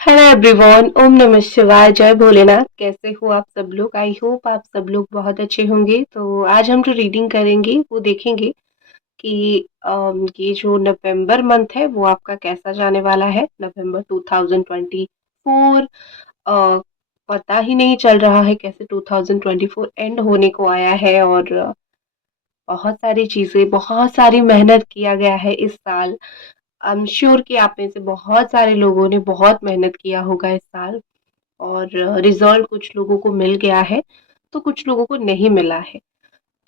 Hello everyone, ओम नमः शिवाय, जय भोलेनाथ। कैसे हो आप सब लोग? आई होप आप सब लोग बहुत अच्छे होंगे। तो आज हम जो रीडिंग करेंगे वो देखेंगे कि ये जो नवंबर मंथ है वो आपका कैसा जाने वाला है। नवंबर 2024 अ, पता ही नहीं चल रहा है कैसे 2024 एंड होने को आया है। और बहुत सारी चीजें, बहुत सारी मेहनत किया गया है इस साल। आई एम श्योर कि आप में से बहुत सारे लोगों ने बहुत मेहनत किया होगा इस साल। और रिजल्ट कुछ लोगों को मिल गया है तो कुछ लोगों को नहीं मिला है।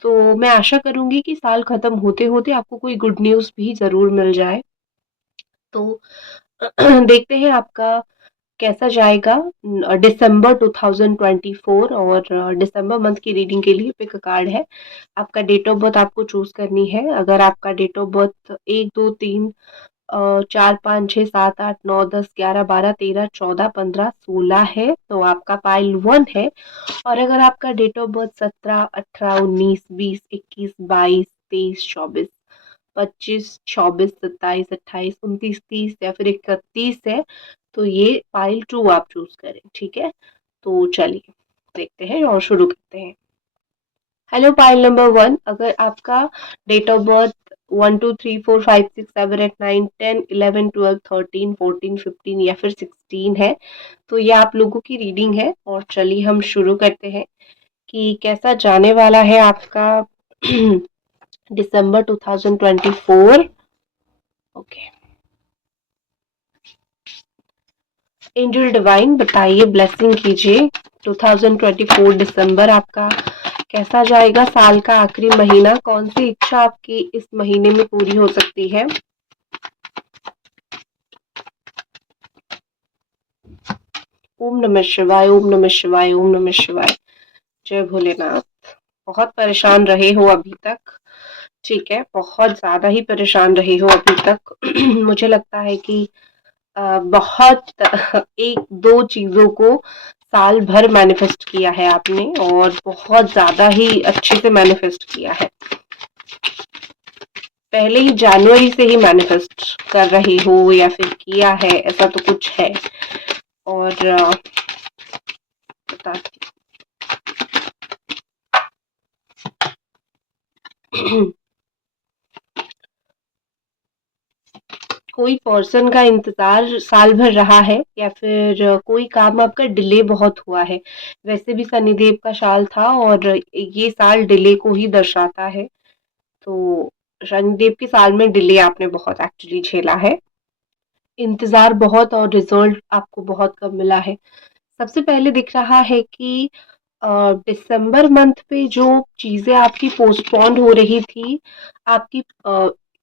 तो मैं आशा करूंगी कि साल खत्म होते होते आपको कोई गुड न्यूज़ भी ज़रूर मिल जाए। तो देखते हैं आपका कैसा जाएगा दिसंबर 2024। और दिसंबर मंथ की रीडिंग के लिए पिक कार्ड है। आपका डेट ऑफ बर्थ आपको चूज करनी है। अगर आपका डेट ऑफ बर्थ 1 2 3 4 5 6 7 8 9 10 11 12 13 14 15 16 है तो आपका पाइल 1 है। और अगर आपका डेट ऑफ बर्थ 17 18 19 20 21 22 23 24 25 26 27 28 29 30 या फिर 31 है तो ये पाइल 2 आप चूज करें। ठीक है, तो चलिए देखते हैं और शुरू करते हैं। हेलो पाइल नंबर 1, अगर आपका डेट ऑफ बर्थ 1 2 3 4 5 6 7 8 9 10 11 12 13 14 या फिर 16 है तो ये आप लोगों की रीडिंग है। और चलिए हम शुरू करते हैं कि कैसा जाने वाला है आपका दिसंबर 2024। ओके, एंजल डिवाइन बताइए, ब्लेसिंग कीजिए। 2024 दिसंबर आपका कैसा जाएगा? साल का आखिरी महीना, कौन सी इच्छा आपकी इस महीने में पूरी हो सकती है? ओम नमः शिवाय, ओम नमः शिवाय, ओम नमः शिवाय। जय भोलेनाथ। बहुत परेशान रहे हो अभी तक। ठीक है, बहुत ज्यादा ही परेशान रहे हो अभी तक। मुझे लगता है कि बहुत एक दो चीजों को साल भर मैनिफेस्ट किया है आपने और बहुत ज्यादा ही अच्छे से मैनिफेस्ट किया है। पहले ही जनवरी से ही मैनिफेस्ट कर रही हो या फिर किया है, ऐसा तो कुछ है। और बताती कोई पर्सन का इंतजार साल भर रहा है या फिर कोई काम आपका डिले बहुत हुआ है। वैसे भी शनिदेव का साल था और ये साल डिले को ही दर्शाता है। तो शनिदेव के साल में डिले आपने बहुत एक्चुअली झेला है। इंतजार बहुत और रिजल्ट आपको बहुत कम मिला है। सबसे पहले दिख रहा है कि दिसंबर मंथ पे जो चीजें आपकी पोस्टपोन्ड हो रही थी, आपकी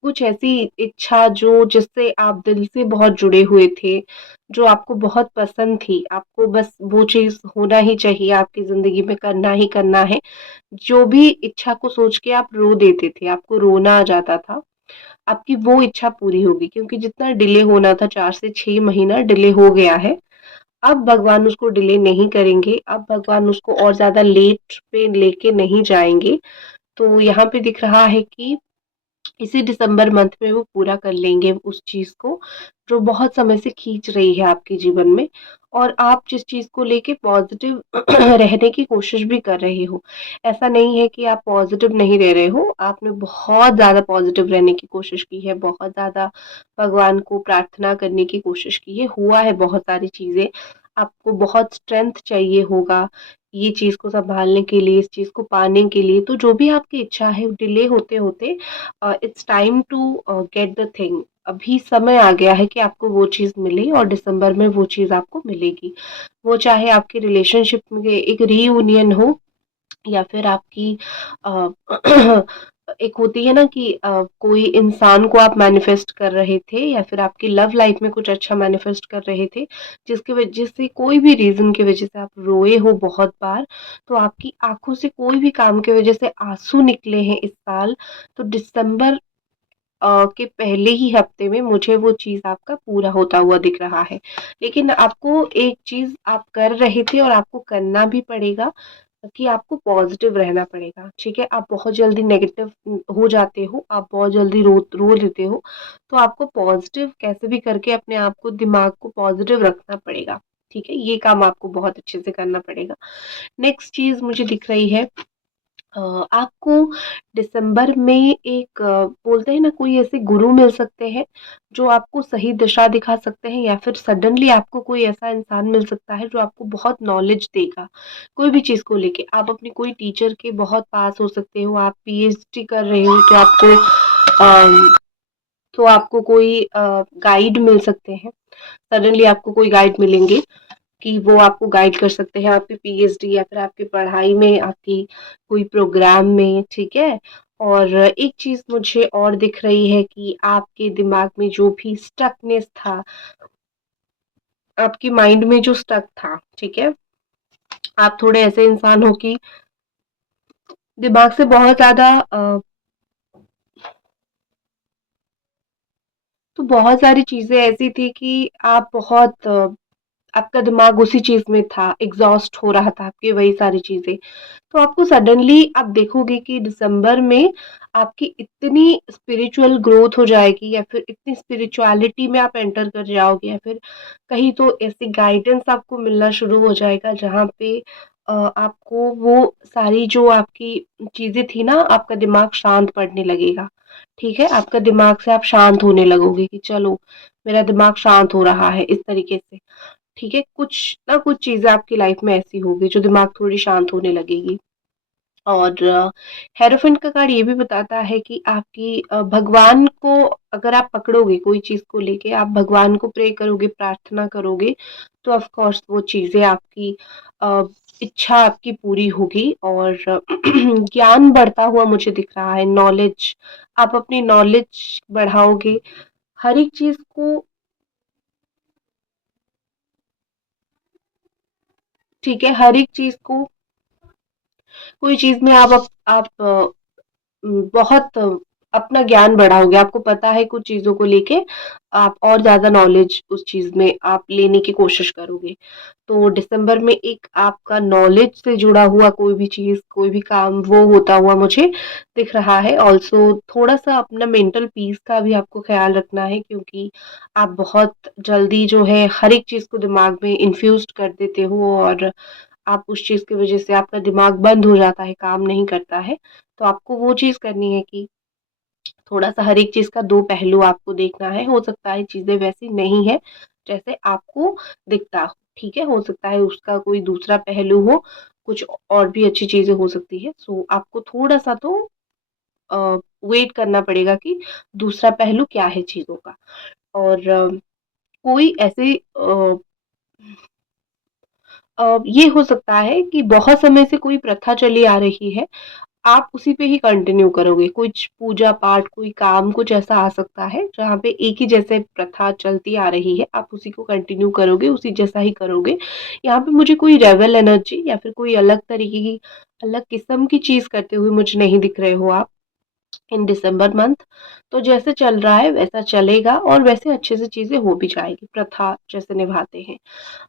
कुछ ऐसी इच्छा जो जिससे आप दिल से बहुत जुड़े हुए थे, जो आपको बहुत पसंद थी, आपको बस वो चीज होना ही चाहिए, आपकी जिंदगी में करना ही करना है। जो भी इच्छा को सोच के आप रो देते थे, आपको रोना आ जाता था, आपकी वो इच्छा पूरी होगी क्योंकि जितना डिले होना था 4 से 6 महीना डिले हो गया है। अब भगवान उसको डिले नहीं करेंगे, अब भगवान उसको और ज़्यादा लेट पे लेके नहीं जाएँगे। तो यहाँ पे दिख रहा है कि इसी दिसंबर मंथ में वो पूरा कर लेंगे उस चीज़ को, जो बहुत समय से खींच रही है आपके जीवन में। और आप जिस चीज़ को लेके पॉज़िटिव रहने की कोशिश भी कर रहे हो। ऐसा नहीं है कि आप पॉज़िटिव नहीं रह रहे हो, आपने बहुत ज़्यादा पॉज़िटिव रहने की कोशिश की है, बहुत ज़्यादा भगवान को प्रार्थना करने की कोशिश की है, हुआ है बहुत सारी चीज़ें। आपको बहुत स्ट्रेंथ चाहिए होगा ये चीज़ को सँभालने के लिए, इस चीज़ को पाने के लिए। तो जो भी आपकी इच्छा है, डिले होते-होते it's time to get the thing. अभी समय आ गया है कि आपको वो चीज़ मिले और दिसंबर में वो चीज़ आपको मिलेगी। वो चाहे आपके रिलेशनशिप में एक रीयूनियन हो या फिर आपकी अ, एक होती है ना कि कोई इंसान को आप मैनिफेस्ट कर रहे थे या फिर आपकी लव लाइफ में कुछ अच्छा मैनिफेस्ट कर रहे थे, जिसकी वजह से कोई भी रीज़न की वजह से आप रोए हो बहुत बार, तो आपकी आँखों से कोई भी काम की वजह से आँसू निकले हैं इस साल, तो दिसंबर के पहले ही हफ्ते में मुझे वो चीज़ आपका पूरा होता हुआ दिख रहा है। लेकिन आपको एक चीज़ आप कर रहे थे और आपको करना भी पड़ेगा। कि आपको पॉजिटिव रहना पड़ेगा, ठीक है? आप बहुत जल्दी नेगेटिव हो जाते हो, आप बहुत जल्दी रो लेते हो, तो आपको पॉजिटिव कैसे भी करके अपने आप को, दिमाग को पॉजिटिव रखना पड़ेगा, ठीक है? ये काम आपको बहुत अच्छे से करना पड़ेगा। नेक्स्ट चीज़ मुझे दिख रही है, अ, आपको दिसंबर में एक बोलते हैं ना, कोई ऐसे गुरु मिल सकते हैं जो आपको सही दिशा दिखा सकते हैं, या फिर सडनली आपको कोई ऐसा इंसान मिल सकता है जो आपको बहुत नॉलेज देगा कोई भी चीज़ को लेके। आप अपनी कोई टीचर के बहुत पास हो सकते हो, आप पीएचडी कर रहे हो तो अम, आपको कोई गाइड मिल सकते हैं, सडनली आपको कोई गाइड मिलेंगे कि वो आपको गाइड कर सकते हैं आपकी पीएचडी या फिर आपकी पढ़ाई में, आपकी कोई प्रोग्राम में, ठीक है? और एक चीज़ मुझे और दिख रही है कि आपके दिमाग में जो भी स्टकनेस था, आपकी माइंड में जो स्टक था, ठीक है? आप थोड़े ऐसे इंसान हो कि दिमाग से बहुत ज़्यादा तो बहुत सारी चीज़ें ऐसी थी कि आप बहुत आपका दिमाग उसी चीज़ में था, एग्ज़ॉस्ट हो रहा था आपकी वही सारी चीज़ें। तो आपको सडनली आप देखोगे कि दिसंबर में आपकी इतनी स्पिरिचुअल ग्रोथ हो जाएगी, या फिर इतनी स्पिरिचुअलिटी में आप एंटर कर जाओगे, या फिर कहीं तो ऐसी गाइडेंस आपको मिलना शुरू हो जाएगा जहाँ पे आपको वो सारी जो आपकी चीज़ें थी ना, आपका दिमाग शांत पड़ने लगेगा, ठीक है? आपका दिमाग से आप शांत होने लगोगे कि चलो मेरा दिमाग शांत हो रहा है, इस तरीके से, ठीक है? कुछ ना कुछ चीज़ें आपकी लाइफ में ऐसी होगी जो दिमाग थोड़ी शांत होने लगेगी। और हेरोफेंट का कार्ड ये भी बताता है कि आपकी भगवान को अगर आप पकड़ोगे, कोई चीज़ को लेके आप भगवान को प्रे करोगे, प्रार्थना करोगे, तो ऑफ कोर्स वो चीज़ें आपकी अ, इच्छा आपकी पूरी होगी। और ज्ञान बढ़ता हुआ मुझे दिख रहा है, नॉलेज, आप अपनी नॉलेज बढ़ाओगे, हर एक चीज़ को, ठीक है? हर एक चीज़ को, कोई चीज़ में आप बहुत अपना ज्ञान बढ़ाओगे, आपको पता है कुछ चीज़ों को लेके, आप और ज़्यादा नॉलेज उस चीज़ में आप लेने की कोशिश करोगे। तो दिसंबर में एक आपका नॉलेज से जुड़ा हुआ कोई भी चीज़, कोई भी काम वो होता हुआ मुझे दिख रहा है। ऑल्सो थोड़ा-सा अपना मेंटल पीस का भी आपको ख़्याल रखना है, क्योंकि आप बहुत जल्दी जो है हर एक चीज़ को दिमाग में इन्फ्यूज़्ड कर देते हो, और आप उस चीज़ की वज़ह से आपका दिमाग बंद हो जाता है, काम नहीं करता है। तो आपको वो चीज़ करनी है कि थोड़ा-सा हर एक चीज़ का 2 पहलू आपको देखना है। हो सकता है चीज़ें वैसी नहीं है जैसे आपको दिखता हो, ठीक है? हो सकता है उसका कोई दूसरा पहलू हो, कुछ और भी अच्छी चीज़ें हो सकती है। सो आपको थोड़ा-सा तो अ, वेट करना पड़ेगा कि दूसरा पहलू क्या है चीज़ों का। और कोई ऐसे ये हो सकता है कि बहुत समय से कोई प्रथा चली आ रही है, आप उसी पे ही कंटिन्यू करोगे। कुछ पूजा-पाठ, कोई काम, कुछ ऐसा आ सकता है जहाँ पे एक ही जैसे प्रथा चलती आ रही है, आप उसी को कंटिन्यू करोगे, उसी जैसा ही करोगे। यहाँ पे मुझे कोई रेबेल एनर्जी या फिर कोई अलग तरीके की, अलग किस्म की चीज़ करते हुए मुझे नहीं दिख रहे हो आप। इन दिसंबर मंथ, तो जैसे चल रहा है वैसा चलेगा, और वैसे अच्छे से चीज़ें हो भी जाएगी, प्रथा जैसे निभाते हैं।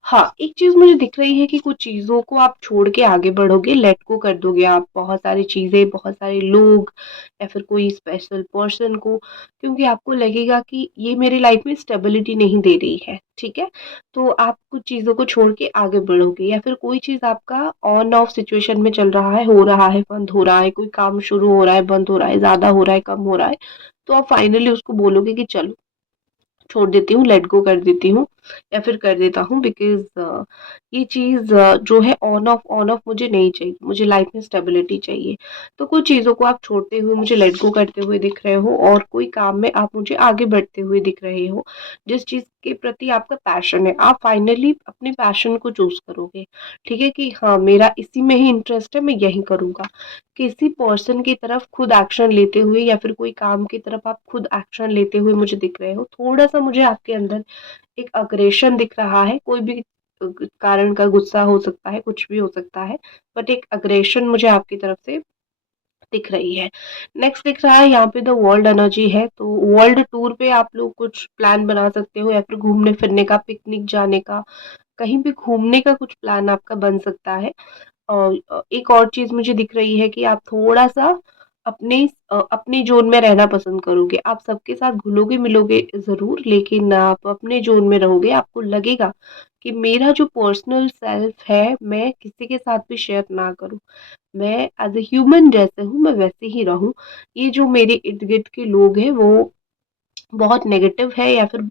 हाँ, एक चीज़ मुझे दिख रही है कि कुछ चीज़ों को आप छोड़ के आगे बढ़ोगे, लेट गो कर दोगे आप बहुत सारी चीज़ें, बहुत सारे लोग, या फिर कोई स्पेशल पर्सन को, क्योंकि आपको लगेगा कि ये मेरी लाइफ में स्टेबिलिटी नहीं दे रही है, ठीक है? तो आप कुछ चीज़ों को छोड़ के आगे बढ़ोगे, या फिर कोई चीज़ आपका ऑन ऑफ सिचुएशन में चल रहा है, हो रहा है, बंद हो रहा है, कोई काम शुरू हो रहा है, बंद हो रहा है, ज़्यादा हो रहा है, कम हो रहा है, तो आप फाइनली उसको बोलोगे कि चलो छोड़ देती हूँ, लेट गो कर देती हूँ, या फिर कर देता हूँ, बिकॉज़ ये चीज़ जो है ऑन ऑफ मुझे नहीं चाहिए, मुझे लाइफ में स्टेबिलिटी चाहिए। तो कुछ चीज़ों को आप छोड़ते हुए मुझे लेट गो करते हुए दिख रहे हो, और कोई काम में आप मुझे आगे बढ़ते हुए दिख रहे हो। जिस चीज़ के प्रति आपका पैशन है, आप फाइनली अपने पैशन को चूज़ करोगे, ठीक है? कि हाँ, मेरा इसी में ही इंटरेस्ट है, मैं यही करूँगा। किसी पर्सन की तरफ खुद एक्शन लेते हुए, या फिर कोई काम की तरफ आप खुद एक्शन लेते हुए मुझे दिख रहे हो। थोड़ा-सा मुझे आपके अंदर एक अग्रेशन दिख रहा है, कोई भी कारण का गुस्सा हो सकता है, कुछ भी हो सकता है, बट एक अग्रेशन मुझे आपकी तरफ से दिख रही है। नेक्स्ट दिख रहा है यहाँ पे द वर्ल्ड एनर्जी है, तो वर्ल्ड टूर पे आप लोग कुछ प्लान बना सकते हो, या फिर घूमने-फिरने का, पिकनिक जाने का, कहीं भी घूमने का कुछ प्लान आपका बन सकता है। एक और चीज़ मुझे दिख रही है कि आप थोड़ा-सा अपने ज़ोन में रहना पसंद करोगे। आप सबके साथ घुलोगे-मिलोगे ज़रूर, लेकिन आप अपने ज़ोन में रहोगे। आपको लगेगा कि मेरा जो पर्सनल सेल्फ है, मैं किसी के साथ भी शेयर ना करूँ। मैं एज़ अ ह्यूमन जैसे हूँ, मैं वैसे ही रहूँ। ये जो मेरे इर्द-गिर्द के लोग हैं, वो बहुत नेगेटिव है या फिर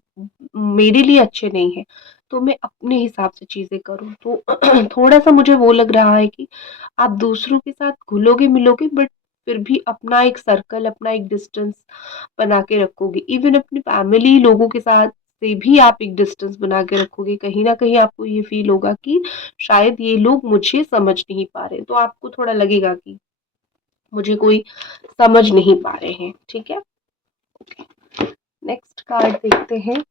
मेरे लिए अच्छे नहीं हैं, तो मैं अपने हिसाब से चीज़ें करूँ। तो थोड़ा-सा मुझे वो लग रहा है कि आप दूसरों के साथ घुलोगे-मिलोगे, बट फिर भी अपना एक सर्कल, अपना एक डिस्टेंस बना के रखोगे। इवन अपनी फैमिली लोगों के साथ से भी आप एक डिस्टेंस बना के रखोगे। कहीं न कहीं आपको ये फ़ील होगा कि शायद ये लोग मुझे समझ नहीं पा रहे, तो आपको थोड़ा लगेगा कि मुझे कोई समझ नहीं पा रहे हैं, ठीक है? ओके, नेक्स्ट कार्ड देखते हैं।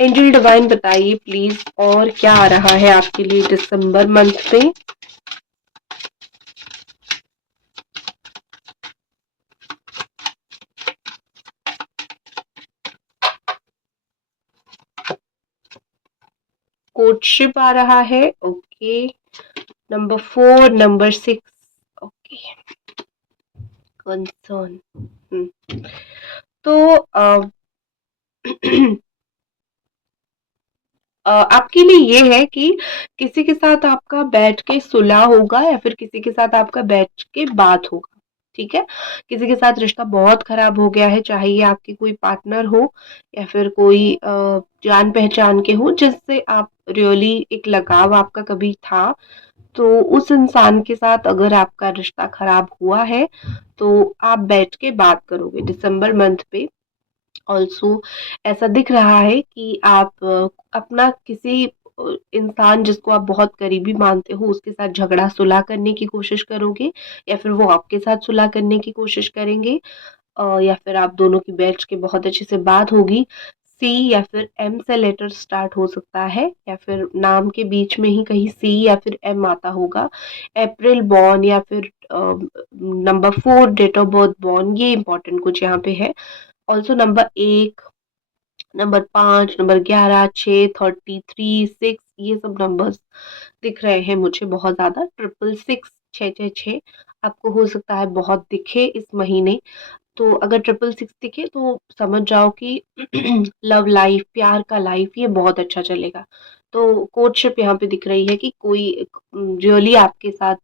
एंजल डिवाइन बताइए प्लीज, और क्या आ रहा है आपके लिए दिसंबर मंथ में। कोर्टशिप आ रहा है, okay. Number 4, number 6, okay. Concern, तो आपके लिए ये है कि किसी के साथ आपका बैठ के सुलह होगा या फिर किसी के साथ आपका बैठ के बात होगा, ठीक है? किसी के साथ रिश्ता बहुत खराब हो गया है, चाहे ये आपके कोई पार्टनर हो या फिर कोई जान-पहचान के हो, जिससे आप रियली एक लगाव आपका कभी था, तो उस इंसान के साथ अगर आपका रिश्ता खराब हुआ है, तो आप बैठ के बात करोगे दिसंबर मंथ पे। ऑल्सो ऐसा दिख रहा है कि आप अपना किसी इंसान जिसको आप बहुत करीबी मानते हो उसके साथ झगड़ा सुलह करने की कोशिश करोगे, या फिर वो आपके साथ सुलह करने की कोशिश करेंगे, या फिर आप दोनों की बैठ के बहुत अच्छे से बात होगी। सी या फिर एम से लेटर स्टार्ट हो सकता है, या फिर नाम के बीच में ही कहीं सी या फिर एम आता होगा। अप्रैल बॉर्न या फिर number 4 date of birth born, ये इंपॉर्टेंट कुछ यहाँ पे है। ऑल्सो नंबर 1, नंबर 5, नंबर 11, 6, 33, 6, ये सब नंबर्स दिख रहे हैं मुझे बहुत ज़्यादा। 666, 666 आपको हो सकता है बहुत दिखे इस महीने। तो अगर 666 दिखे तो समझ जाओ कि लव लाइफ, प्यार का लाइफ ये बहुत अच्छा चलेगा। तो कोर्टशिप यहाँ पे दिख रही है कि कोई रियली आपके साथ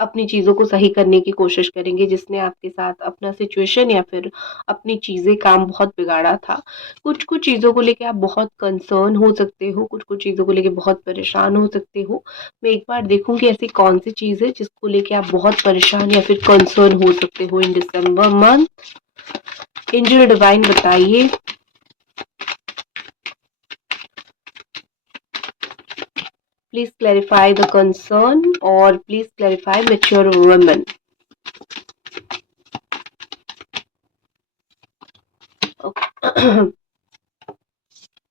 अपनी चीज़ों को सही करने की कोशिश करेंगे, जिसने आपके साथ अपना सिचुएशन या फिर अपनी चीज़ें काम बहुत बिगाड़ा था। कुछ-कुछ चीज़ों को लेके आप बहुत कंसर्न हो सकते हो, कुछ-कुछ चीज़ों को लेके बहुत परेशान हो सकते हो। मैं एक बार देखूँगी ऐसी कौन-सी चीज़ है जिसको लेके आप बहुत परेशान या फिर कंसर्न हो सकते हो इन दिसंबर मंथ। एंजल डिवाइन बताइए। प्लीज क्लैरिफाई द कंसर्न और प्लीज क्लैरिफाई मैच्योर वुमन।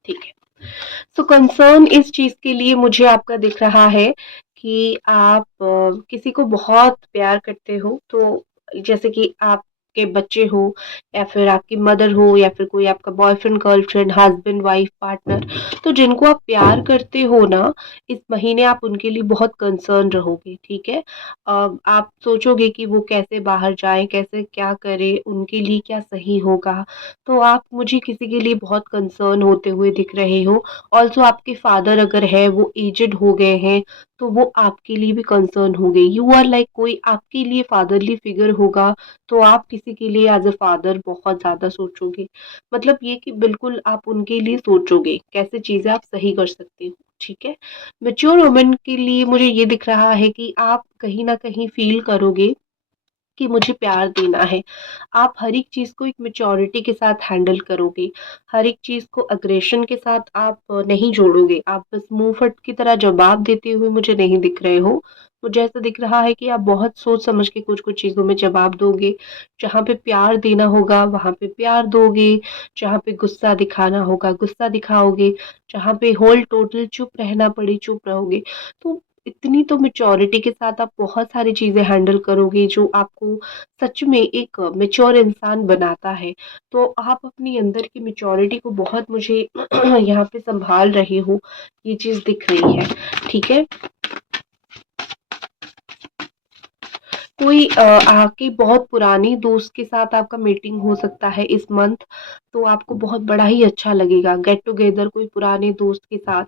ठीक है। सो कंसर्न इस चीज के लिए मुझे आपका दिख रहा है कि आप किसी को बहुत प्यार करते हो, तो जैसे कि आपके बच्चे हो या फिर आपकी मदर हो या फिर कोई आपका boyfriend, girlfriend, husband, wife, partner, तो जिनको आप प्यार करते हो ना, इस महीने आप उनके लिए बहुत कंसर्न रहोगे, ठीक है? आप सोचोगे कि वो कैसे बाहर जाएं, कैसे क्या करें, उनके लिए क्या सही होगा। तो आप मुझे किसी के लिए बहुत कंसर्न होते हुए दिख रहे हो। ऑल्सो आपके फादर अगर है वो एजेड हो गए हैं, तो वो आपके लिए भी कंसर्न होंगे। यू आर लाइक कोई आपके लिए फादरली फिगर होगा, तो आप किसी के लिए एज अ फादर बहुत ज़्यादा सोचोगे। मतलब ये कि बिल्कुल आप उनके लिए सोचोगे, कैसे चीज़ें आप सही कर सकते हो, ठीक है? मैच्योर वुमन के लिए मुझे ये दिख रहा है कि आप कहीं न कहीं फ़ील करोगे कि मुझे प्यार देना है। आप हर एक चीज़ को एक मैच्योरिटी के साथ हैंडल करोगे। हर एक चीज़ को अग्रेशन के साथ आप नहीं जोड़ोगे। आप बस मुँह फट की तरह जवाब देते हुए मुझे नहीं दिख रहे हो। मुझे ऐसा दिख रहा है कि आप बहुत सोच समझ के कुछ-कुछ चीज़ों में जवाब दोगे। जहाँ पे प्यार देना होगा वहाँ पे प्यार दोगे, जहाँ पे गुस्सा दिखाना होगा गुस्सा दिखाओगे, जहाँ पे होल टोटल चुप रहना पड़े चुप रहोगे। तो इतनी तो मैच्योरिटी के साथ आप बहुत सारी चीज़ें हैंडल करोगे जो आपको सच में एक मैच्योर इंसान बनाता है। तो आप अपनी अंदर की मैच्योरिटी को बहुत मुझे यहाँ पे सँभाल रहे हो, ये चीज़ दिख रही है, ठीक है? कोई आपकी बहुत पुरानी दोस्त के साथ आपका मीटिंग हो सकता है इस मंथ, तो आपको बहुत बड़ा ही अच्छा लगेगा। गेट टुगेदर कोई पुराने दोस्त के साथ,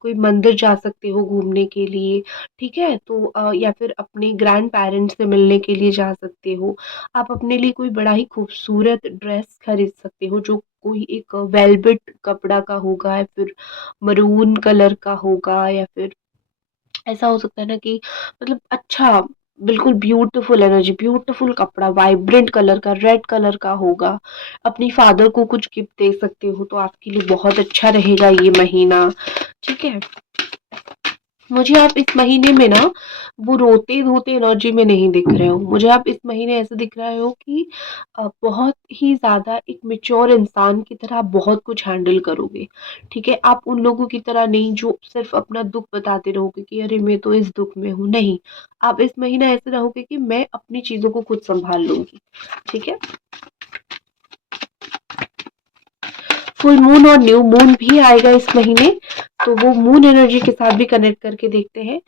कोई मंदिर जा सकते हो घूमने के लिए, ठीक है? तो या फिर अपने ग्रैंड पेरेंट्स से मिलने के लिए जा सकते हो। आप अपने लिए कोई बड़ा ही खूबसूरत ड्रेस खरीद सकते हो, जो कोई एक वेलवेट कपड़ा का होगा या फिर मरून कलर का होगा, या फिर ऐसा हो सकता है ना कि मतलब अच्छा, बिल्कुल ब्यूटीफुल एनर्जी, ब्यूटीफुल कपड़ा वाइब्रेंट कलर का, रेड कलर का होगा। अपनी फादर को कुछ गिफ्ट दे सकते हो, तो आपके लिए बहुत अच्छा रहेगा ये महीना, ठीक है? मुझे आप इस महीने में ना वो रोते-धोते एनर्जी में नहीं दिख रहे हो। मुझे आप इस महीने ऐसे दिख रहे हो कि बहुत ही ज़्यादा एक मैच्योर इंसान की तरह आप बहुत कुछ हैंडल करोगे, ठीक है? आप उन लोगों की तरह नहीं जो सिर्फ़ अपना दुःख बताते रहोगे कि अरे मैं तो इस दुःख में हूँ, नहीं। आप इस महीना ऐसे रहोगे कि मैं अपनी चीज़ों को खुद सँभाल लूँगी, ठीक है? फुल मून और न्यू मून भी आएगा इस महीने, तो वो मून एनर्जी के साथ भी कनेक्ट करके देखते हैं।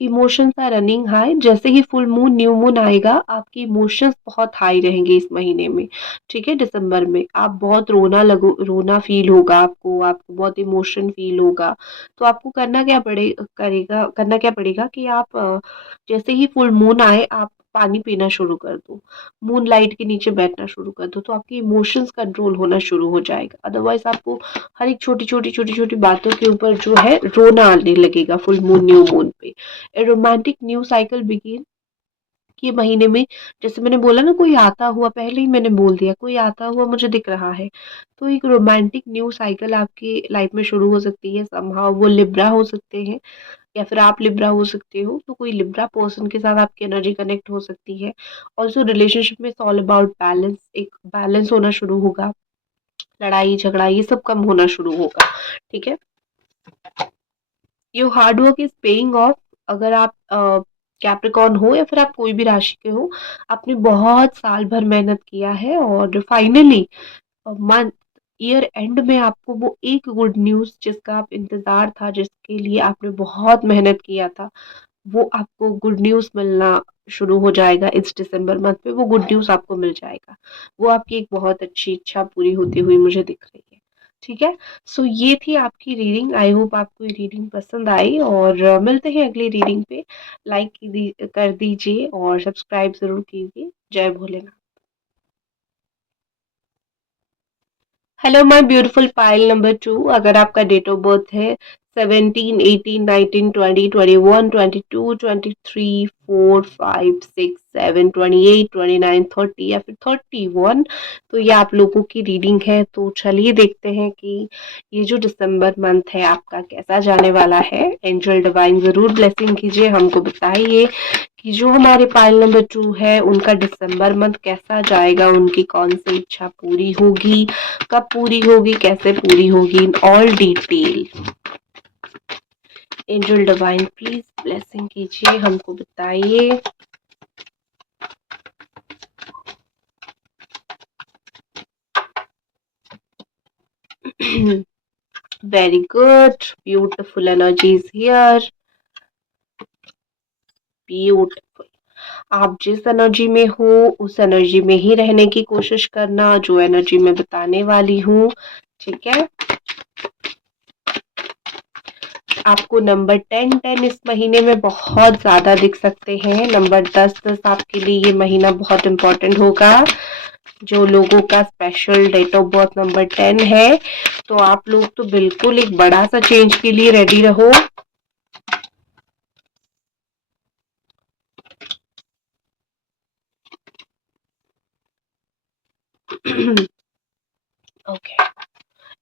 इमोशंस आर रनिंग हाई, जैसे ही फुल मून न्यू मून आएगा आपके इमोशंस बहुत हाई रहेंगे इस महीने में, ठीक है? दिसंबर में आप बहुत रोना फील होगा आपको, आपको बहुत इमोशन फील होगा। तो आपको करना क्या पड़ेगा कि आप जैसे ही फुल मून आए आप पानी पीना शुरू कर दो, मून लाइट के नीचे बैठना शुरू कर दो, तो आपके इमोशंस कंट्रोल होना शुरू हो जाएगा। अदरवाइज आपको हर एक छोटी-छोटी बातों के ऊपर जो है रोना आने लगेगा फुल मून, न्यू मून पे। ए रोमांटिक न्यू साइकिल बिगिन के महीने में, जैसे मैंने बोला ना कोई आता हुआ, पहले ही मैंने बोल दिया, कोई आता हुआ मुझे दिख रहा है। तो एक रोमांटिक न्यू साइकिल आपकी लाइफ में शुरू हो सकती है, समहाउ वो लिब्रा हो सकते हैं या फिर आप लिब्रा हो सकते हो, तो कोई लिब्रा पर्सन के साथ आपकी एनर्जी कनेक्ट हो सकती है। ऑल्सो रिलेशनशिप में इट्स ऑल अबाउट बैलेंस, एक बैलेंस होना शुरू होगा, लड़ाई झगड़ा ये सब कम होना शुरू होगा, ठीक है? Your hard work is paying off. अगर आप कैप्रिकॉर्न हो या फिर आप कोई भी राशि के हो, आपने बहुत साल भर मेहनत किया है और फाइनली मंथ ईयर एंड में आपको वो एक गुड न्यूज़ जिसका आप इंतज़ार था, जिसके लिए आपने बहुत मेहनत किया था, वो आपको गुड न्यूज़ मिलना शुरू हो जाएगा इस दिसंबर मंथ में, वो गुड न्यूज़ आपको मिल जाएगा। वो आपकी एक बहुत अच्छी इच्छा पूरी होती हुई मुझे दिख रही है। ठीक है? सो ये थी आपकी रीडिंग। आई होप आपको ये रीडिंग पसंद आई और मिलते हैं अगली रीडिंग पे। लाइक कर दीजिए और सब्सक्राइब ज़रूर कीजिए। जय Bholenath. Hello my beautiful pile number 2, अगर आपका डेट ऑफ बर्थ है 17, 18, 19, 20, 21, 22, 23, 4, 5, 6, 7, 28, 29, 30 या फिर 31, तो ये आप लोगों की रीडिंग है। तो चलिए देखते हैं कि ये जो दिसंबर मंथ है आपका कैसा जाने वाला है। एंजल डिवाइन ज़रूर ब्लेसिंग कीजिए, हमको बताइए कि जो हमारे पाइल नंबर 2 है उनका दिसंबर मंथ कैसा जाएगा, उनकी कौन सी इच्छा पूरी होगी, कब पूरी होगी, कैसे पूरी होगी, in all detail. Angel divine please blessing कीजिए, हमको बताइए। Very good, beautiful energies here, beautiful. आप जिस एनर्जी में हो उस एनर्जी में ही रहने की कोशिश करना, जो एनर्जी मैं बताने वाली हूँ, ठीक है? आपको नंबर 10-10 इस महीने में बहुत ज़्यादा दिख सकते हैं। नंबर 10-10 आपके लिए ये महीना बहुत इम्पोर्टेंट होगा। जो लोगों का special date of birth number 10 है, तो आप लोग तो बिल्कुल एक बड़ा सा चेंज के लिए रेडी रहो। ओके,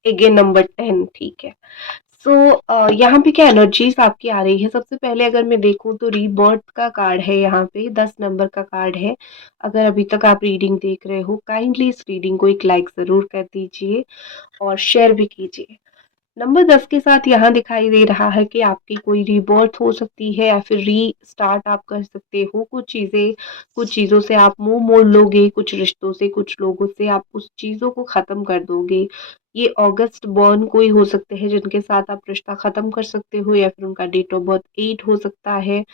अगेन नंबर 10, ठीक है। सो यहाँ पे क्या एनर्जीज आपकी आ रही है, सबसे पहले अगर मैं देखूँ तो रीबर्थ का कार्ड है, यहाँ पे 10 नंबर का कार्ड है। अगर अभी तक आप रीडिंग देख रहे हो, काइंडली इस रीडिंग को एक लाइक ज़रूर कर दीजिए और शेयर भी कीजिए। नंबर 10 के साथ यहाँ दिखाई दे रहा है कि आपकी कोई रीबर्थ हो सकती है या फिर रीस्टार्ट आप कर सकते हो। कुछ चीज़ों से आप मुँह मोड़ लोगे, कुछ रिश्तों से, कुछ लोगों से आप उस चीज़ों को ख़त्म कर दोगे। ये ऑगस्ट बॉर्न कोई हो सकते हैं जिनके साथ आप रिश्ता ख़त्म कर सकते हो या फिर उनका डेट ऑफ बर्थ 8 हो सकता है।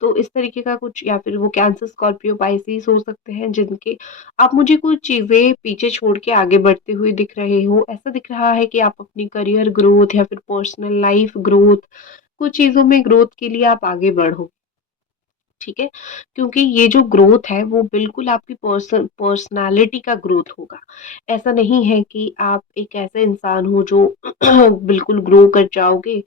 तो इस तरीके का कुछ, या फिर वो कैंसर, स्कॉर्पियो, पाइसेस हो सकते हैं जिनके आप मुझे कुछ चीज़ें पीछे छोड़ के आगे बढ़ते हुए दिख रहे हो। ऐसा दिख रहा है कि आप अपनी करियर ग्रोथ या फिर पर्सनल लाइफ ग्रोथ, कुछ चीज़ों में ग्रोथ के लिए आप आगे बढ़ो। ठीक है? क्योंकि ये जो ग्रोथ है वो बिल्कुल आपकी पर्सनैलिटी का ग्रोथ होगा। ऐसा नहीं है कि आप एक ऐसे इंसान हो जो बिल्कुल ग्रो कर जाओगे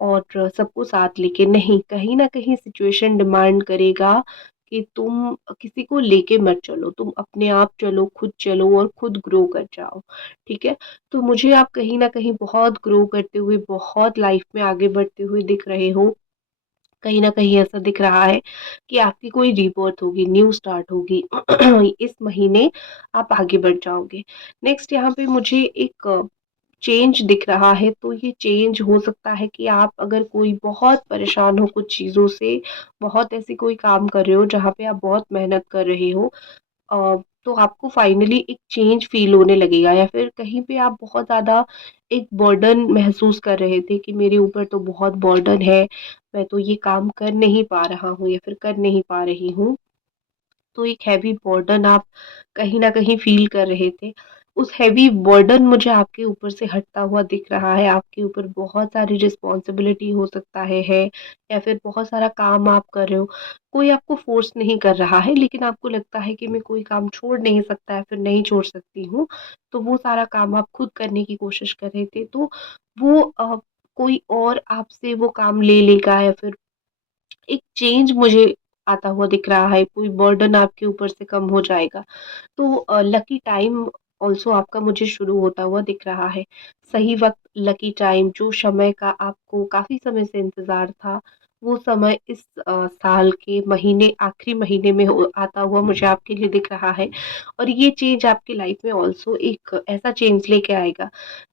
और सबको साथ लेके, नहीं, कहीं न कहीं सिचुएशन डिमांड करेगा कि तुम किसी को लेके मत चलो, तुम अपने आप चलो और खुद ग्रो कर जाओ। ठीक है? तो मुझे आप कहीं न कहीं बहुत ग्रो करते हुए, बहुत लाइफ में आगे बढ़ते हुए दिख रहे हो। कहीं न कहीं ऐसा दिख रहा है कि आपकी कोई रीबर्थ होगी, न्यू स्टार्ट होगी। इस महीने आप आगे बढ़ जाओगे। नेक्स्ट यहाँ पे मुझे एक चेंज दिख रहा है, तो ये चेंज हो सकता है कि आप अगर कोई बहुत परेशान हो कुछ चीज़ों से, बहुत ऐसी कोई काम कर रहे हो जहाँ पे आप बहुत मेहनत कर रहे हो, तो आपको फाइनली एक चेंज फ़ील होने लगेगा, या फिर कहीं पे आप बहुत ज़्यादा एक बर्डन महसूस कर रहे थे कि मेरे ऊपर तो बहुत बर्डन है, मैं तो ये काम कर नहीं पा रहा हूँ या फिर कर नहीं पा रही हूँ। तो एक हेवी बर्डन आप कहीं न कहीं फ़ील कर रहे थे। उस हेवी बर्डन मुझे आपके ऊपर से हटता हुआ दिख रहा है। आपके ऊपर बहुत सारी रिस्पॉन्सिबिलिटी हो सकता है या फिर बहुत सारा काम आप कर रहे हो। कोई आपको फ़ोर्स नहीं कर रहा है, लेकिन आपको लगता है कि मैं कोई काम छोड़ नहीं सकता या फिर नहीं छोड़ सकती हूँ। तो वो सारा काम आप खुद करने की कोशिश कर रहे थे। तो वो कोई और आपसे वो काम ले लेगा या फिर एक चेंज मुझे आता हुआ दिख रहा है, कोई बर्डन आपके ऊपर से कम हो जाएगा। तो लकी टाइम ऑल्सो आपका मुझे शुरू होता हुआ दिख रहा है। सही वक़्त, लकी टाइम, जो समय का आपको काफ़ी समय से इंतज़ार था, वो समय इस साल के महीने, आखिरी महीने में हो आता हुआ मुझे आपके लिए दिख रहा है। और ये चेंज आपकी लाइफ़ में ऑल्सो एक ऐसा चेंज लेके आएगा,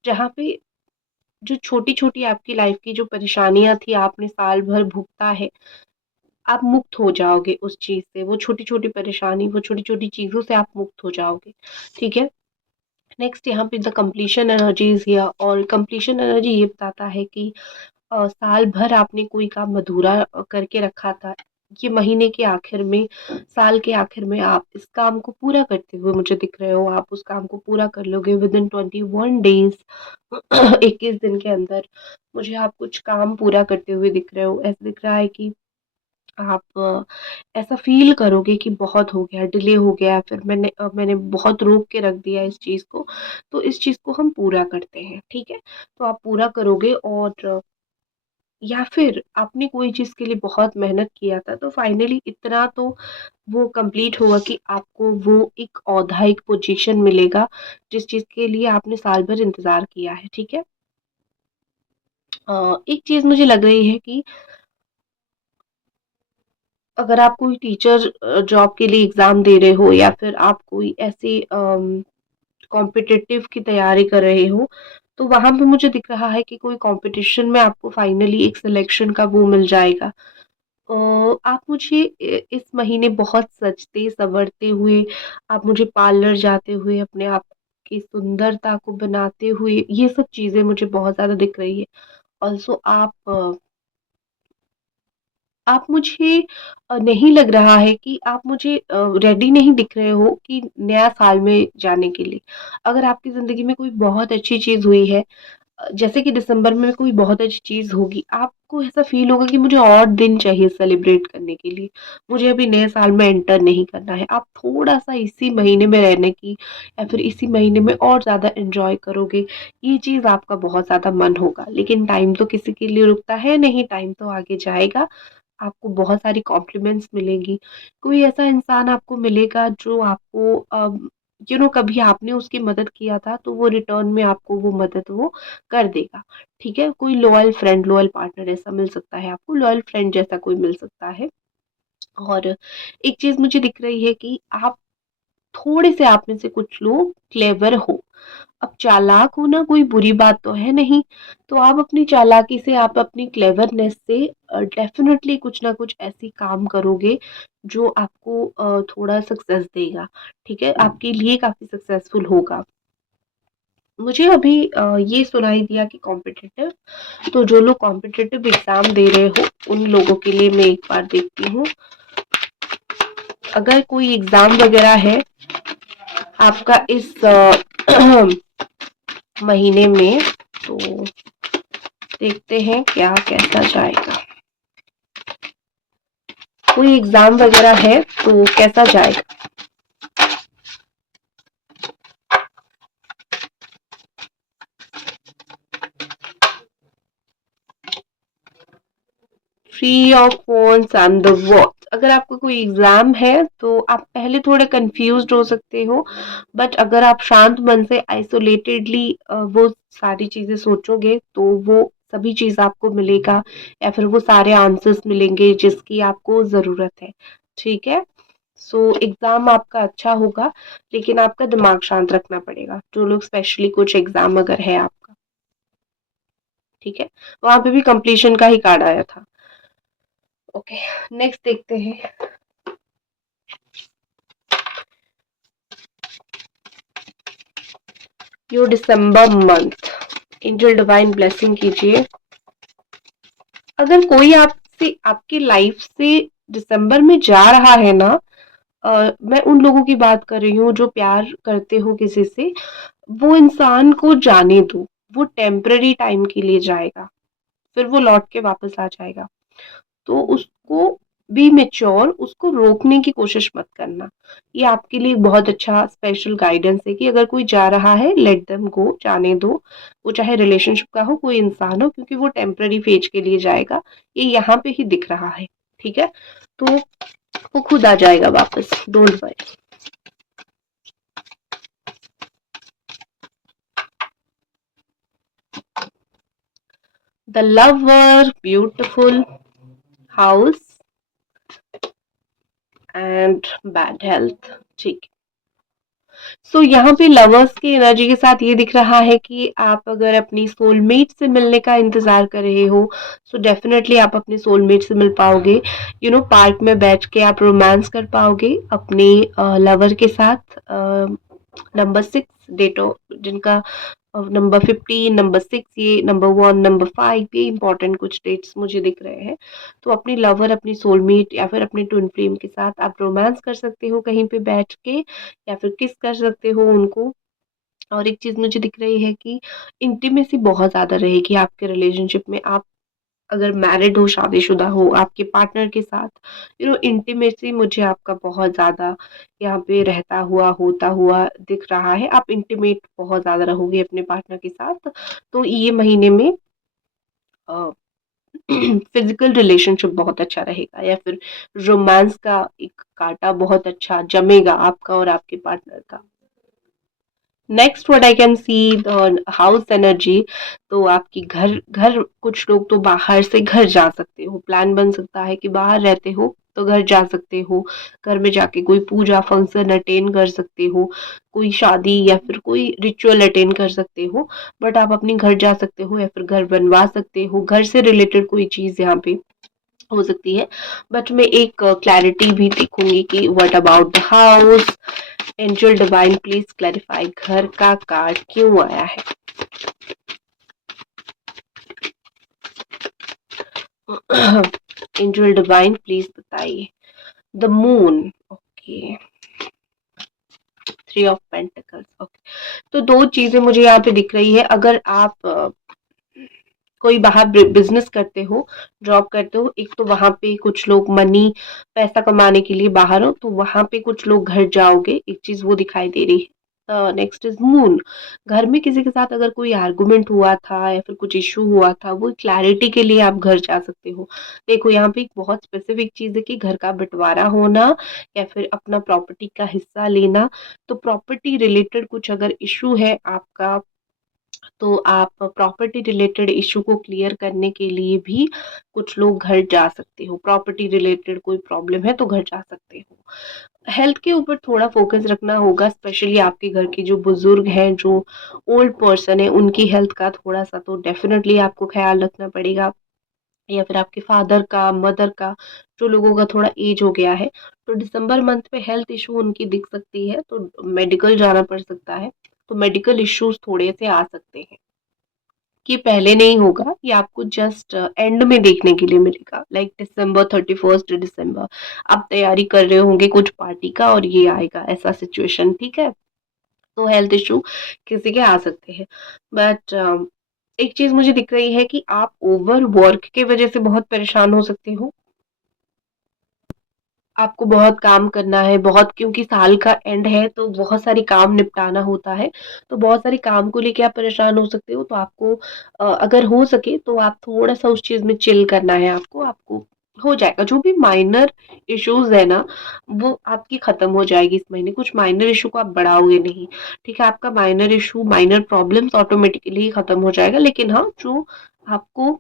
जहाँ पे जो छोटी-छोटी आपकी लाइफ़ की जो परेशानियाँ थी, आपने साल भर भुगता है, आप मुक्त हो जाओगे उस चीज़ से, वो छोटी-छोटी परेशानी, वो छोटी-छोटी चीज़ों से आप मुक्त हो जाओगे, ठीक है? नेक्स्ट यहाँ पे the completion energy is here, और कंप्लीशन एनर्जी ये बताता है कि साल भर आपने कोई काम अधूरा करके रखा था। ये महीने के आखिर में, साल के आखिर में आप इस काम को पूरा करते हुए मुझे दिख रहे हो। आप उस काम को पूरा कर लोगे विदिन 21 डेज़। 21 दिन के अंदर मुझे आप कुछ काम पूरा करते हुए दिख रहे हो। ऐसा दिख रहा है कि आप ऐसा फ़ील करोगे कि बहुत हो गया, डिले हो गया, फिर मैंने बहुत रोक के रख दिया इस चीज़ को, तो इस चीज़ को हम पूरा करते हैं, ठीक है? तो आप पूरा करोगे, और या फिर आपने कोई चीज़ के लिए बहुत मेहनत किया था, तो फाइनली इतना तो वो कंप्लीट होगा कि आपको वो एक ओहदा, एक पोज़ीशन मिलेगा, जिस चीज़ के लिए आपने साल भर इंतज़ार किया है, ठीक है? एक चीज़ मुझे लग रही है कि अगर आप कोई टीचर जॉब के लिए एग्ज़ाम दे रहे हो, या फिर आप कोई ऐसे कॉम्पिटिटिव की तैयारी कर रहे हो, तो वहाँ पे मुझे दिख रहा है कि कोई कॉम्पिटिशन में आपको फाइनली एक सिलेक्शन का वो मिल जाएगा। आप मुझे इस महीने बहुत सजते-संवरते हुए, आप मुझे पार्लर जाते हुए, अपने आप की सुंदरता को बनाते हुए, ये सब चीज़ें मुझे बहुत ज़्यादा दिख रही है। ऑल्सो आप मुझे नहीं लग रहा है कि आप मुझे रेडी नहीं दिख रहे हो कि नया साल में जाने के लिए। अगर आपकी ज़िंदगी में कोई बहुत अच्छी चीज़ हुई है, जैसे कि दिसंबर में कोई बहुत अच्छी चीज़ होगी, आपको ऐसा फ़ील होगा कि मुझे और दिन चाहिए सेलिब्रेट करने के लिए। मुझे अभी नए साल में एंटर नहीं करना है। आप थोड़ा-सा इसी महीने में रहने की, या फिर इसी महीने में और ज़्यादा एन्जॉय करोगे, ये चीज़ आपका बहुत ज़्यादा मन होगा। लेकिन टाइम तो किसी के लिए रुकता है नहीं, टाइम तो आगे जाएगा। आपको बहुत सारी कॉम्प्लीमेंट्स मिलेंगी। कोई ऐसा इंसान आपको मिलेगा जो आपको कभी आपने उसकी मदद किया था, तो वो रिटर्न में आपको वो मदद वो कर देगा, ठीक है? कोई लॉयल फ्रेंड, लॉयल पार्टनर ऐसा मिल सकता है आपको, लॉयल फ्रेंड जैसा कोई मिल सकता है। और एक चीज़ मुझे दिख रही है कि आप थोड़े से आप में से कुछ लोग क्लेवर हो। अब चालाक होना कोई बुरी बात तो है नहीं, तो आप अपनी चालाकी से, आप अपनी क्लेवरनेस से डेफ़िनेटली कुछ ना कुछ ऐसी काम करोगे जो आपको थोड़ा सक्सेस देगा, ठीक है? आपके लिए काफ़ी सक्सेसफुल होगा। मुझे अभी ये सुनाई दिया कि कॉम्पिटिटिव, तो जो लोग कॉम्पिटिटिव एग्ज़ाम दे रहे हो, उन लोगों के लिए मैं एक बार देखती हूँ। अगर कोई एग्ज़ाम वग़ैरह है आपका इस महीने में, तो देखते हैं क्या कैसा जाएगा। कोई एग्ज़ाम वग़ैरह है तो कैसा जाएगा? Free of phones and the watch. अगर आपका कोई एग्ज़ाम है तो आप पहले थोड़े कंफ्यूज्ड हो सकते हो, बट अगर आप शांत मन से आइसोलेटेडली वो सारी चीज़ें सोचोगे तो वो सभी चीज़ आपको मिलेगा, या फिर वो सारे आंसर्स मिलेंगे जिसकी आपको ज़रूरत है, ठीक है? सो एग्ज़ाम आपका अच्छा होगा, लेकिन आपका दिमाग शांत रखना पड़ेगा। जो लोग स्पेशली कुछ एग्ज़ाम अगर है आपका, ठीक है? वहाँ पे भी कंप्लीशन का ही कार्ड आया था। ओके, नेक्स्ट देखते हैं। Your December month, angel divine blessing कीजिए। अगर कोई आपसे, आपकी लाइफ से दिसंबर में जा रहा है ना, मैं उन लोगों की बात कर रही हूँ जो प्यार करते हो किसी से, वो इंसान को जाने दो। वो टेम्पररी टाइम के लिए जाएगा, फिर वो लौट के वापस आ जाएगा। तो उसको बी मैच्योर, उसको रोकने की कोशिश मत करना। ये आपके लिए बहुत अच्छा स्पेशल गाइडेंस है कि अगर कोई जा रहा है, लेट देम गो, जाने दो। वो चाहे रिलेशनशिप का हो, कोई इंसान हो, क्योंकि वो टेम्पररी फेज के लिए जाएगा। ये यहाँ पे ही दिख रहा है, ठीक है? तो वो खुद आ जाएगा वापस, don't worry. The lover, beautiful house and bad health, ठीक। सो यहाँ पे लवर्स की एनर्जी के साथ ये दिख रहा है कि आप अगर अपनी सोलमेट से मिलने का इंतजार कर रहे हो, सो डेफिनेटली आप अपने सोलमेट से मिल पाओगे। पार्क में बैठ के आप रोमांस कर पाओगे अपने लवर के साथ। नंबर 6 डेटो, जिनका नंबर 15, नंबर 6, ये नंबर 1, नंबर 5, ये इंपॉर्टेंट कुछ डेट्स मुझे दिख रहे हैं। तो अपनी लवर, अपनी सोलमेट या फिर अपने ट्विन फ्लेम के साथ आप रोमांस कर सकते हो कहीं पे बैठ के, या फिर किस कर सकते हो उनको। और एक चीज़ मुझे दिख रही है कि इंटीमेसी बहुत ज़्यादा रहेगी आपके रिलेशनशिप में। आप अगर मैरिड हो, शादीशुदा हो, आपके पार्टनर के साथ इंटीमेसी मुझे आपका बहुत ज़्यादा यहाँ पे रहता हुआ, होता हुआ दिख रहा है। आप इंटीमेट बहुत ज़्यादा रहोगे अपने पार्टनर के साथ। तो ये महीने में अ, फिज़िकल रिलेशनशिप बहुत अच्छा रहेगा, या फिर रोमांस का एक काँटा बहुत अच्छा जमेगा आपका और आपके पार्टनर का। Next what I can see the house energy. तो आपकी घर घर कुछ लोग तो बाहर से घर जा सकते हो, प्लान बन सकता है कि बाहर रहते हो तो घर जा सकते हो। घर में जाके कोई पूजा फंक्शन अटेंड कर सकते हो, कोई शादी या फिर कोई रिचुअल अटेंड कर सकते हो। बट आप अपने घर जा सकते हो या फिर घर बनवा सकते हो, घर से रिलेटेड कोई चीज़ यहाँ पे हो सकती है। बट मैं एक क्लैरिटी भी देखूंगी कि what about the house. Angel divine please clarify, घर का कार्ड क्यों आया है? एंजल डिवाइन प्लीज बताइए। The moon, okay. 3 of pentacles, okay. तो दो चीजें मुझे यहाँ पे दिख रही है। अगर आप कोई बाहर बिजनेस करते हो, जॉब करते हो, एक तो वहां पे कुछ लोग मनी, पैसा कमाने के लिए बाहर हो, तो वहां पे कुछ लोग घर जाओगे, एक चीज वो दिखाई दे रही है। Next is moon. घर में किसी के साथ अगर कोई आर्गुमेंट हुआ था या फिर कुछ इशू हुआ था, वो क्लैरिटी के लिए आप घर जा सकते हो। देखो यहाँ पे एक बहुत स्पेसिफिक चीज है कि घर का बंटवारा होना या फिर अपना प्रॉपर्टी का हिस्सा लेना। तो प्रॉपर्टी रिलेटेड कुछ अगर इशू है आपका, तो आप प्रॉपर्टी रिलेटेड इशू को क्लियर करने के लिए भी कुछ लोग घर जा सकते हो। प्रॉपर्टी रिलेटेड कोई प्रॉब्लम है तो घर जा सकते हो। हेल्थ के ऊपर थोड़ा फोकस रखना होगा, स्पेशली आपके घर के जो बुजुर्ग हैं, जो ओल्ड पर्सन है, उनकी हेल्थ का थोड़ा सा तो डेफिनेटली आपको ख्याल रखना पड़ेगा। या फिर आपके फादर का, मदर का, जो लोगों का थोड़ा एज हो गया है, तो दिसंबर मंथ में हेल्थ इशू उनकी दिख सकती है, तो मेडिकल जाना पड़ सकता है। तो मेडिकल इश्यूज थोड़े से आ सकते हैं। ये पहले नहीं होगा, ये आपको जस्ट एंड में देखने के लिए मिलेगा, लाइक दिसंबर 31 दिसंबर आप तैयारी कर रहे होंगे कुछ पार्टी का और ये आएगा ऐसा सिचुएशन, ठीक है। तो हेल्थ इशू किसी के आ सकते हैं, बट एक चीज मुझे दिख रही है कि आप ओवर वर्क के वजह से बहुत परेशान हो सकते हो। आपको बहुत काम करना है, बहुत, क्योंकि साल का एंड है तो बहुत सारी काम निपटाना होता है। तो बहुत सारे काम को लेके आप परेशान हो सकते हो, तो आपको अगर हो सके तो आप थोड़ा-सा उस चीज़ में चिल करना है आपको, आपको हो जाएगा। जो भी माइनर इश्यूज़ है ना, वो आपकी खत्म हो जाएगी इस महीने। कुछ माइनर इश्यू को आप बढ़ाओगे नहीं, ठीक है? आपका minor issue, minor problems automatically ही खत्म हो जाएगा। लेकिन हाँ, जो आपको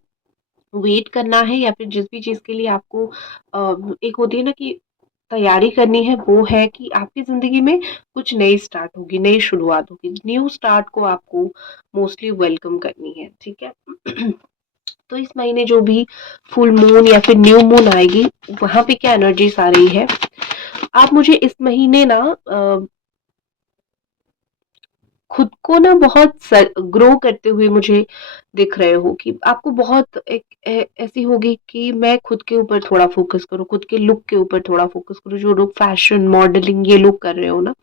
वेट करना है या फिर जिस भी चीज़ के लिए आपको एक होती है ना कि तैयारी करनी है, वो है कि आपकी ज़िंदगी में कुछ नई स्टार्ट होगी, नई शुरुआत होगी। न्यू स्टार्ट को आपको मोस्टली वेलकम करनी है, ठीक है? तो इस महीने जो भी फुल मून या फिर न्यू मून आएगी, वहाँ पे क्या एनर्जीज़ आ रही है, आप मुझे इस महीने ना खुद को ना बहुत ग्रो करते हुए मुझे दिख रहे हो, कि आपको बहुत एक ऐसी होगी कि मैं खुद के ऊपर थोड़ा फोकस करूँ, खुद के लुक के ऊपर थोड़ा फोकस करूँ। जो लोग फैशन मॉडलिंग ये लोग कर रहे हो ना,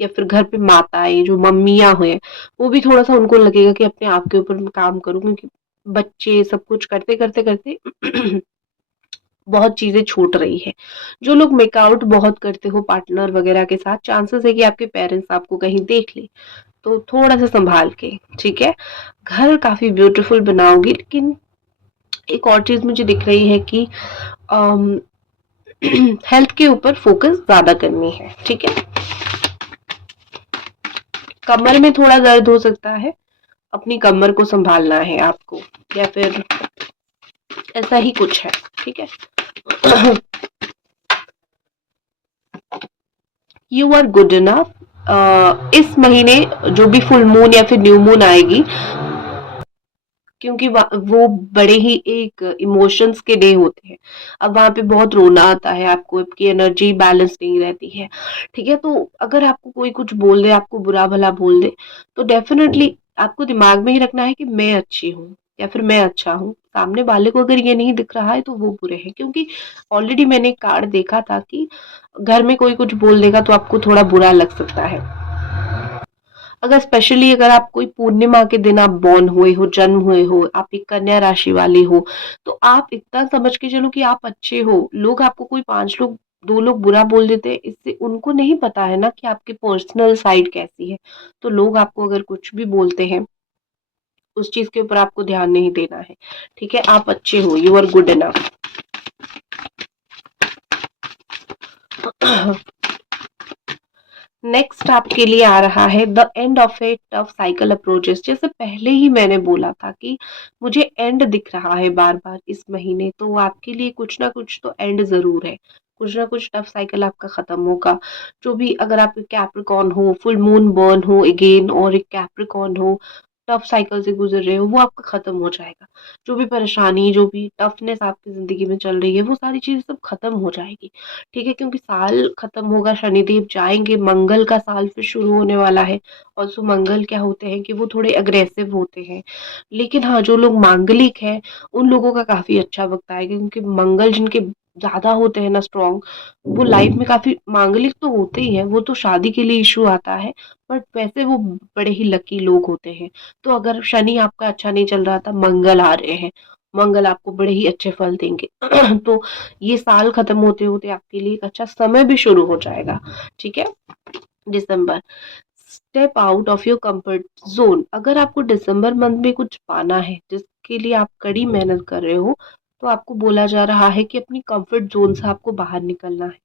या फिर घर पे माताएं जो मम्मियाँ हुए, वो भी थोड़ा सा उनको लगेगा कि अपने आप के ऊपर मैं काम करूँ, क्योंकि बच्चे सब कुछ करते करते करते बहुत चीजें छूट रही है। जो लोग मेकआउट बहुत करते हो पार्टनर वगैरह के साथ, चांसेस है कि आपके पेरेंट्स आपको कहीं देख ले, तो थोड़ा-सा सँभाल के, ठीक है? घर काफ़ी ब्यूटीफुल बनाओगी, लेकिन एक और चीज़ मुझे दिख रही है कि अम, हेल्थ के ऊपर फ़ोकस ज़्यादा करनी है, ठीक है? कमर में थोड़ा दर्द हो सकता है, अपनी कमर को सँभालना है आपको, या फिर ऐसा ही कुछ है, ठीक है? You are good enough. इस महीने जो भी फुल मून या फिर न्यू मून आएगी, क्योंकि वो बड़े ही एक इमोशंस के डे होते हैं। अब वहाँ पे बहुत रोना आता है, आपको आपकी एनर्जी बैलेंस नहीं रहती है, ठीक है? तो अगर आपको कोई कुछ बोल दे, आपको बुरा-भला बोल दे, तो डेफ़िनेटली आपको दिमाग में ही रखना है कि मैं अच्छी हूँ या फिर मैं अच्छा हूँ। सामने वाले को अगर ये नहीं दिख रहा है तो वो बुरे हैं, क्योंकि ऑलरेडी मैंने एक कार्ड देखा था कि घर में कोई कुछ बोल देगा तो आपको थोड़ा बुरा लग सकता है। अगर स्पेशली अगर आप कोई पूर्णिमा के दिन आप बॉर्न हुए हो, जन्म हुए हो, आप एक कन्या राशि वाले हो, तो आप इतना समझ के चलो कि आप अच्छे हो। लोग आपको कोई 5 लोग 2 लोग बुरा बोल देते हैं, इससे उनको नहीं पता है ना कि आपकी पर्सनल साइड कैसी है। तो लोग आपको अगर कुछ भी बोलते हैं, उस चीज़ के ऊपर आपको ध्यान नहीं देना है, ठीक है? आप अच्छे हो, you are good enough. Next आपके लिए आ रहा है the end of a tough cycle approaches. जैसे पहले ही मैंने बोला था कि मुझे एंड दिख रहा है बार बार इस महीने, तो वो आपके लिए कुछ ना कुछ तो एंड जरूर है। कुछ ना कुछ टफ साइकिल आपका खत्म होगा। जो भी, अगर आप कैप्रिकॉर्न हो, फुल मून बर्न हो अगेन, और एक कैप्रिकॉर्न हो, टफ साइकिल से गुजर रहे हो, वो आपका खत्म हो जाएगा। जो भी परेशानी, जो भी टफनेस आपकी जिंदगी में चल रही है, वो सारी चीजें सब खत्म हो जाएगी, ठीक है? क्योंकि साल खत्म होगा, शनिदेव जाएँगे, मंगल का साल फिर शुरू होने वाला है। और सो मंगल क्या होते हैं कि वो थोड़े अग्रेसिव होते हैं। लेकिन हाँ, जो लोग मांगलिक हैं, उन लोगों का काफ़ी अच्छा वक़्त आएगा, क्योंकि मंगल जिनके ज़्यादा होते हैं ना स्ट्रॉन्ग, वो लाइफ में काफ़ी मांगलिक तो होते ही हैं, वो तो शादी के लिए इश्यू आता है, बट वैसे वो बड़े ही लकी लोग होते हैं। तो अगर शनि आपका अच्छा नहीं चल रहा था, मंगल आ रहे हैं, मंगल आपको बड़े ही अच्छे फल देंगे। तो ये साल खत्म होते होते आपके लिए एक अच्छा समय भी शुरू हो जाएगा, ठीक है? दिसंबर, step out of your comfort zone. अगर आपको दिसंबर मंथ में कुछ पाना है, जिसके लिए आप कड़ी मेहनत कर रहे हो, तो आपको बोला जा रहा है कि अपनी कंफर्ट जोन से आपको बाहर निकलना है।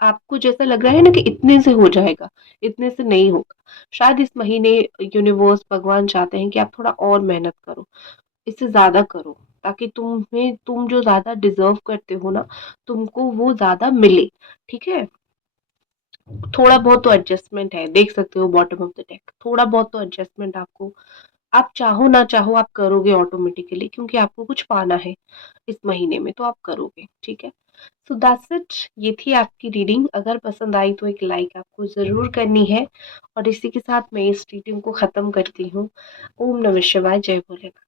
आपको जैसा लग रहा है ना कि इतने से हो जाएगा, इतने से नहीं होगा। शायद इस महीने यूनिवर्स, भगवान चाहते हैं कि आप थोड़ा और मेहनत करो, इससे ज़्यादा करो, ताकि तुम जो ज़्यादा डिज़र्व करते हो ना, तुमको वो ज़्यादा मिले, ठीक है? थोड़ा बहुत तो एडजस्टमेंट है, देख सकते हो बॉटम ऑफ द डेक, थोड़ा बहुत तो एडजस्टमेंट आपको, आप चाहो ना चाहो आप करोगे ऑटोमेटिकली, क्योंकि आपको कुछ पाना है इस महीने में, तो आप करोगे, ठीक है। सो दैट्स इट, ये थी आपकी रीडिंग। अगर पसंद आई तो एक लाइक आपको ज़रूर करनी है, और इसी के साथ मैं इस रीडिंग को ख़त्म करती हूँ। ओम नमः शिवाय, जय भोलेनाथ।